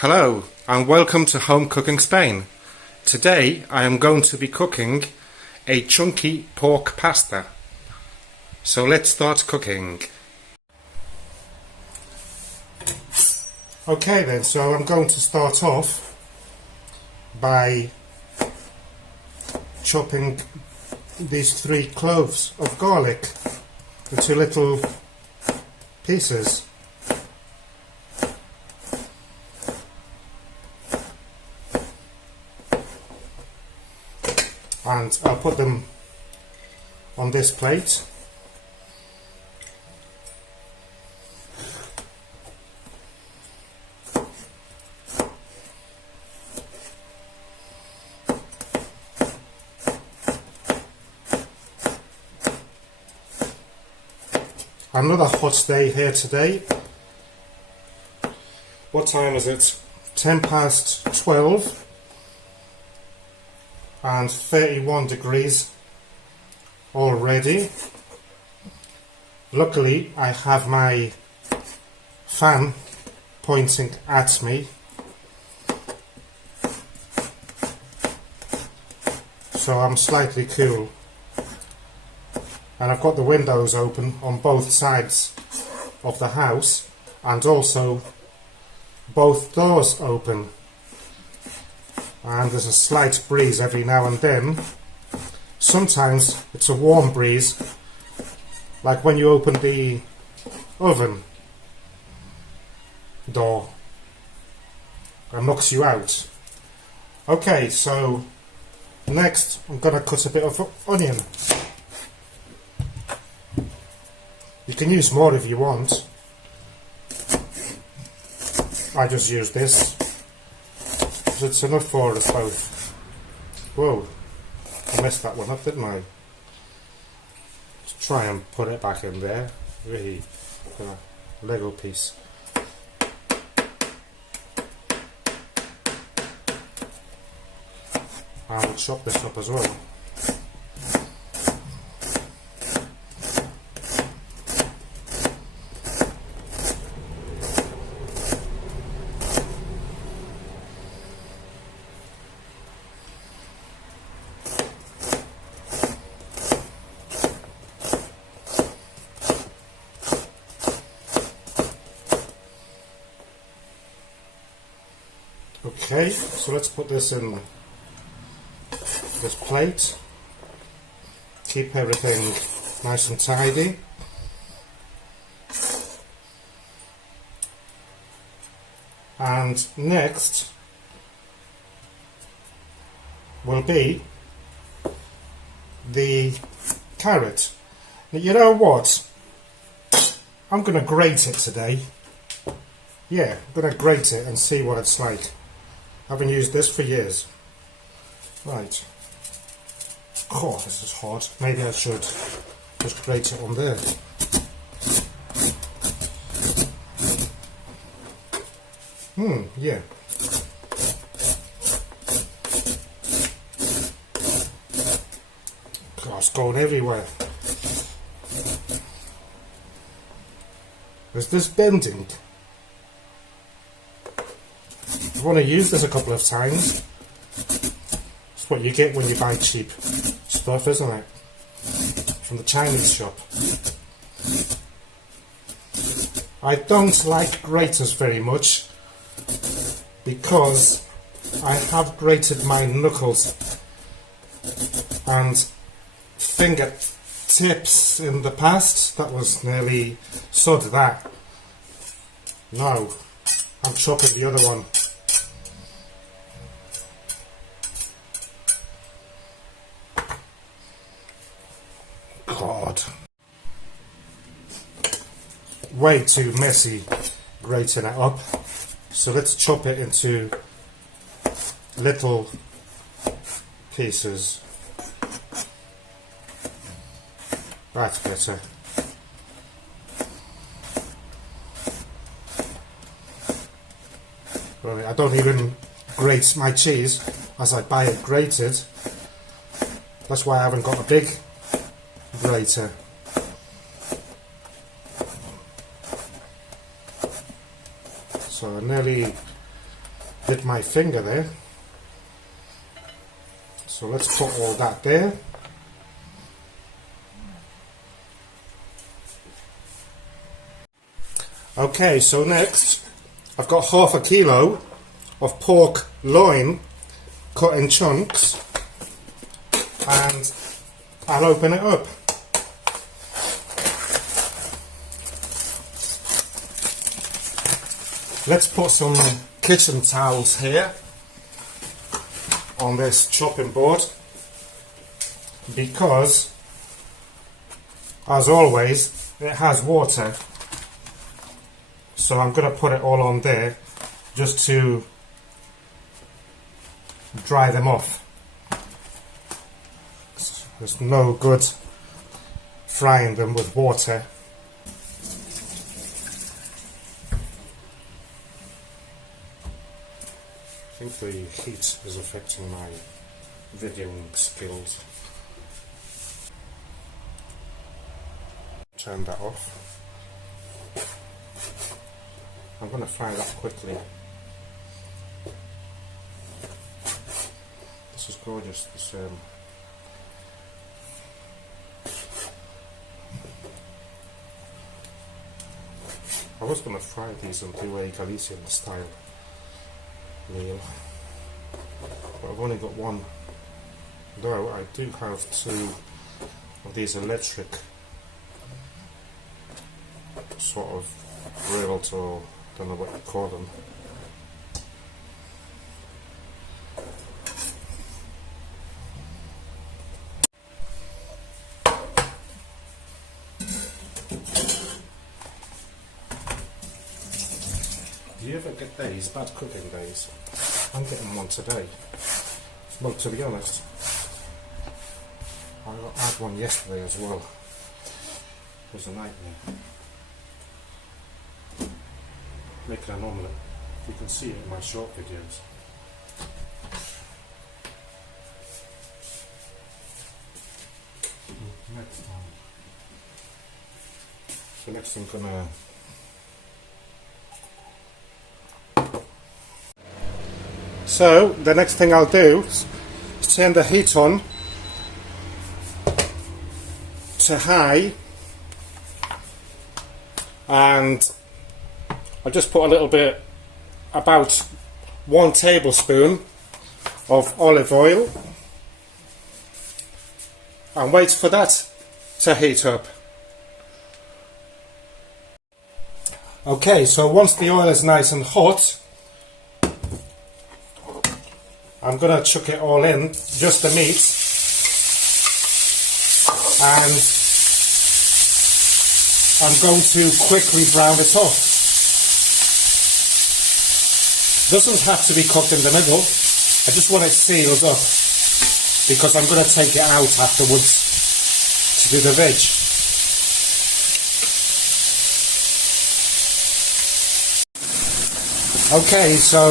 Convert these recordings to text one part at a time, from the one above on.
Hello and welcome to Home Cooking Spain. Today I am going to be cooking a chunky pork pasta. So let's start cooking. Okay then, so I'm going to start off by chopping these 3 cloves of garlic into little pieces. And I'll put them on this plate. Another hot day here today. What time is it? 10 past 12. And 31 degrees already. Luckily I have my fan pointing at me, so I'm slightly cool, and I've got the windows open on both sides of the house and also both doors open. And there's a slight breeze every now and then. Sometimes it's a warm breeze, like when you open the oven door and knocks you out. Okay, so next I'm going to cut a bit of onion. You can use more if you want. I just use this. It's enough for us both. Whoa, I messed that one up, didn't I? Let's try and put it back in there. Really, a Lego piece. I'll chop this up as well. Okay, so let's put this in this plate. Keep everything nice and tidy. And next will be the carrot. Now, you know what? I'm going to grate it today. Yeah, I'm going to grate it and see what it's like. I haven't used this for years. Right. Oh, this is hard. Maybe I should just grate it on there. Yeah. God, it's going everywhere. Is this bending? I want to use this a couple of times. It's what you get when you buy cheap stuff, isn't it? From the Chinese shop. I don't like graters very much because I have grated my knuckles and finger tips in the past. That was nearly sod that. No, I'm chopping the other one. God. Way too messy grating it up. So let's chop it into little pieces. That's better. Right, I don't even grate my cheese as I buy it grated. That's why I haven't got a big grater. So I nearly Did my finger there. So let's put all that there. Okay, so next I've got half a kilo of pork loin cut in chunks, and I'll open it up. Let's put some kitchen towels here on this chopping board, because as always it has water, so I'm going to put it all on there just to dry them off. There's no good frying them with water. I think the heat is affecting my videoing skills. Turn that off. I'm going to fry that quickly. This is gorgeous. This I was going to fry these and do a Galician style meal, but I've only got one, though I do have two of these electric sort of grills, or don't know what you call them. Do you ever get days, bad cooking days? I'm getting one today. Well, to be honest, I had one yesterday as well. It was a nightmare. Making an omelette. You can see it in my short videos. Next time. So next I'm gonna So the next thing I'll do is turn the heat on to high, and I'll just put a little bit, about 1 tablespoon of olive oil, and wait for that to heat up. Okay, so once the oil is nice and hot, I'm going to chuck it all in, just the meat, and I'm going to quickly brown it off. Doesn't have to be cooked in the middle, I just want it sealed up, because I'm going to take it out afterwards to do the veg. Okay, so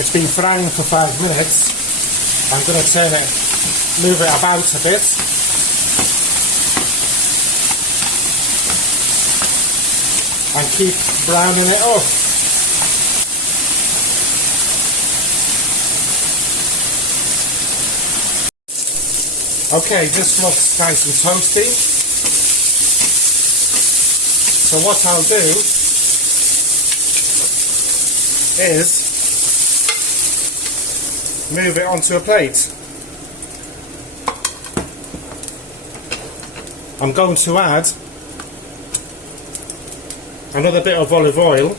it's been frying for 5 minutes. I'm going to turn it, move it about a bit. And keep browning it up. Okay, this looks nice and toasty. So what I'll do is move it onto a plate. I'm going to add another bit of olive oil,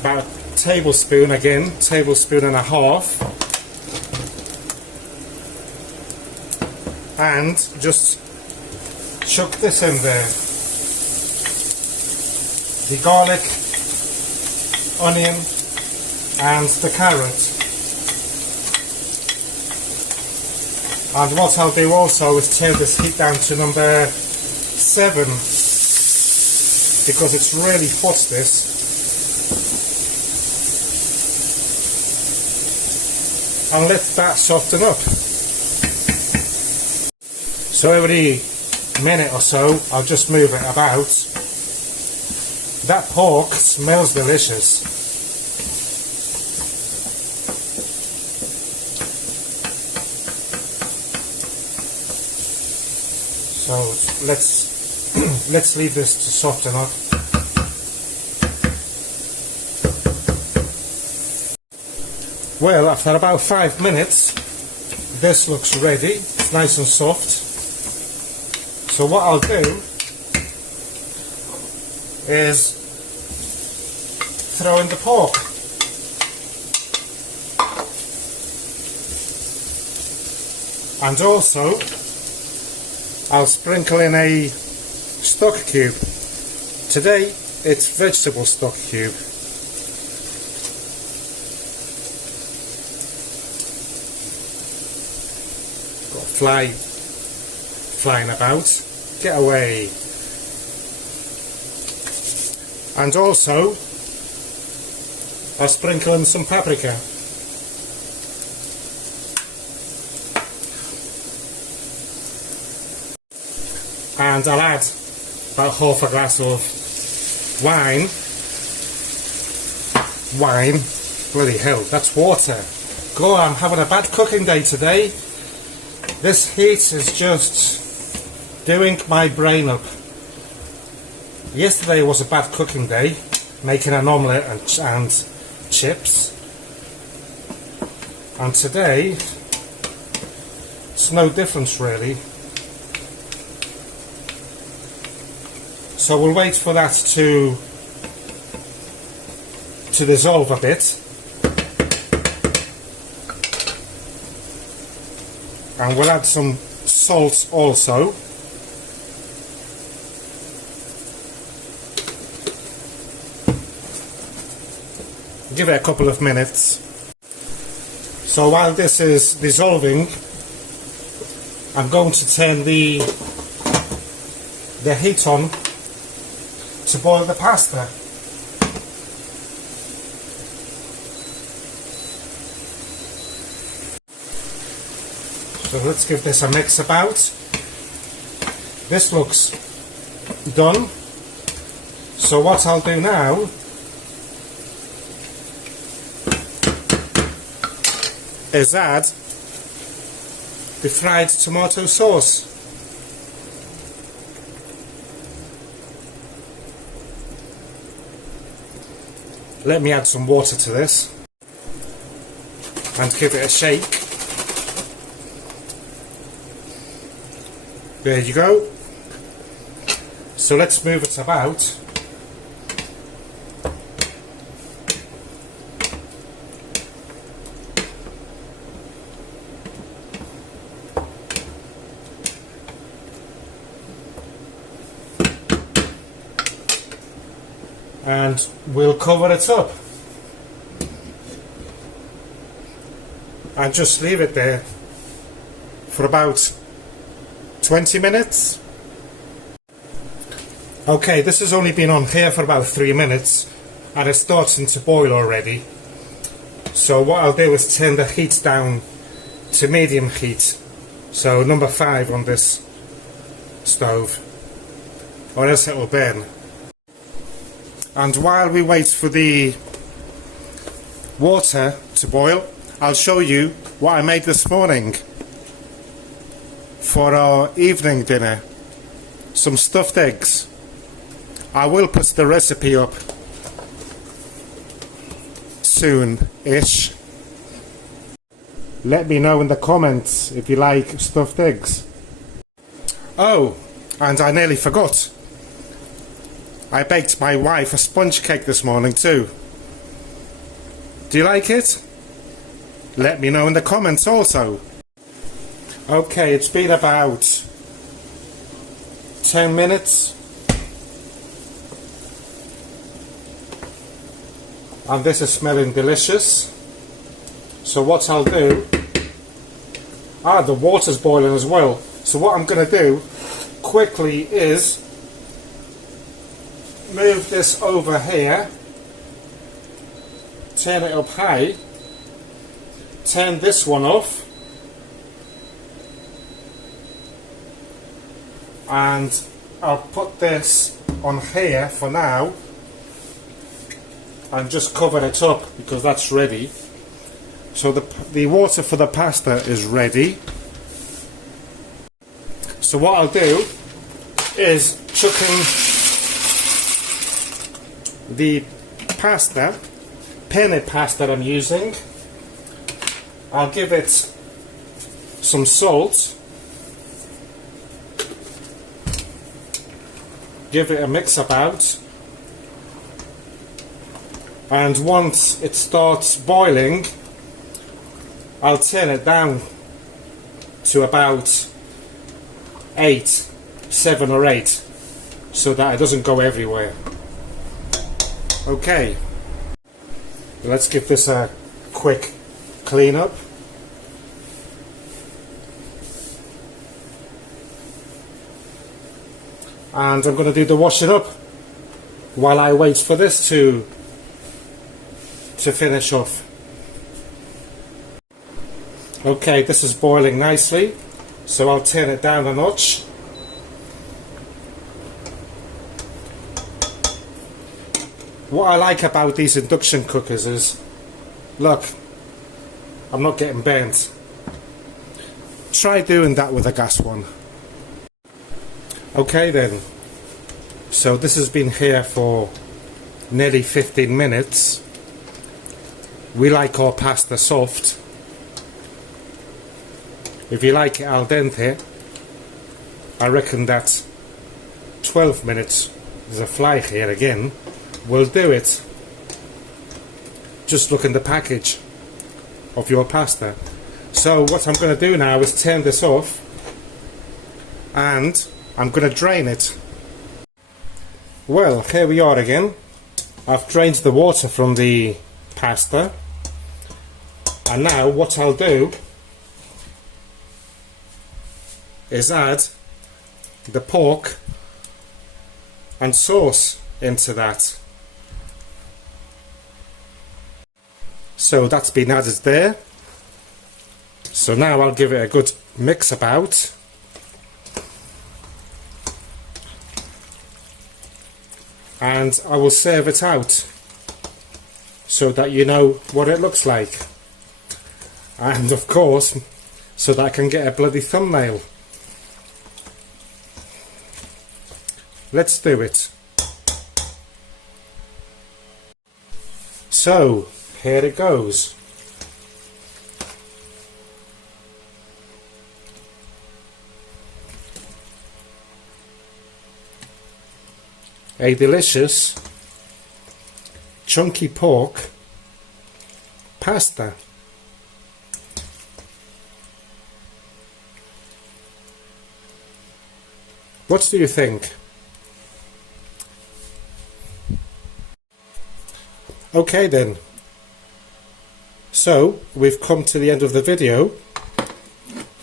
about a tablespoon again, tablespoon and a half, and just chuck this in there. The garlic, onion and the carrot. And what I'll do also is turn this heat down to number 7, because it's really hot, this. And let that soften up. So every minute or so I'll just move it about. That pork smells delicious. So let's let's leave this to soften up. Well, after about 5 minutes, this looks ready. It's nice and soft. So what I'll do is throw in the pork. And also, I'll sprinkle in a stock cube. Today, it's vegetable stock cube. Got a fly flying about. Get away. And also, I'll sprinkle in some paprika. And I'll add about half a glass of wine. Wine? Bloody hell, that's water. God, I'm having a bad cooking day today. This heat is just doing my brain up. Yesterday was a bad cooking day, making an omelette and chips. And today, it's no difference really. So we'll wait for that to dissolve a bit. And we'll add some salt also. Give it a couple of minutes. So while this is dissolving, I'm going to turn the heat on to boil the pasta. So let's give this a mix about. This looks done. So what I'll do now is add the fried tomato sauce. Let me add some water to this and give it a shake. There you go. So let's move it about. And we'll cover it up and just leave it there for about 20 minutes. Okay, this has only been on here for about 3 minutes and it's starting to boil already. So what I'll do is turn the heat down to medium heat, so number 5 on this stove, or else it will burn. And while we wait for the water to boil, I'll show you what I made this morning for our evening dinner. Some stuffed eggs. I will put the recipe up soon-ish. Let me know in the comments if you like stuffed eggs. Oh, and I nearly forgot. I baked my wife a sponge cake this morning too. Do you like it? Let me know in the comments also. Okay, it's been about 10 minutes. And this is smelling delicious. So what I'll do... the water's boiling as well. So what I'm going to do quickly is move this over here, turn it up high, turn this one off, and I'll put this on here for now and just cover it up because that's ready. So the water for the pasta is ready. So what I'll do is chucking the pasta, penne pasta I'm using. I'll give it some salt, give it a mix about, and once it starts boiling, I'll turn it down to about 7 or 8, so that it doesn't go everywhere. Okay, let's give this a quick clean up. And I'm going to do the washing up while I wait for this to finish off. Okay, this is boiling nicely, so I'll turn it down a notch. What I like about these induction cookers is, look, I'm not getting burnt. Try doing that with a gas one. Okay then, so this has been here for nearly 15 minutes. We like our pasta soft. If you like it al dente, I reckon that 12 minutes, there's a fly here again, will do it. Just look in the package of your pasta. So what I'm going to do now is turn this off, and I'm going to drain it. Well, here we are again. I've drained the water from the pasta, and now what I'll do is add the pork and sauce into that. So that's been added there. So now I'll give it a good mix about. And I will serve it out so that you know what it looks like, and of course so that I can get a bloody thumbnail. Let's do it. So here it goes. A delicious chunky pork pasta. What do you think? Okay then, so we've come to the end of the video.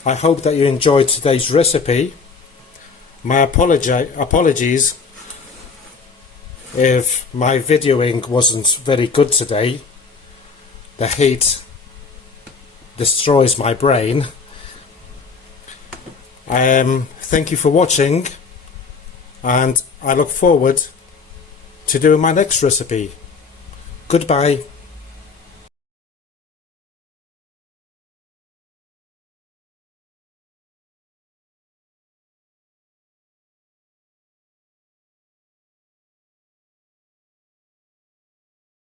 I hope that you enjoyed today's recipe. My apologies if my videoing wasn't very good today. The heat destroys my brain. Thank you for watching, and I look forward to doing my next recipe. Goodbye.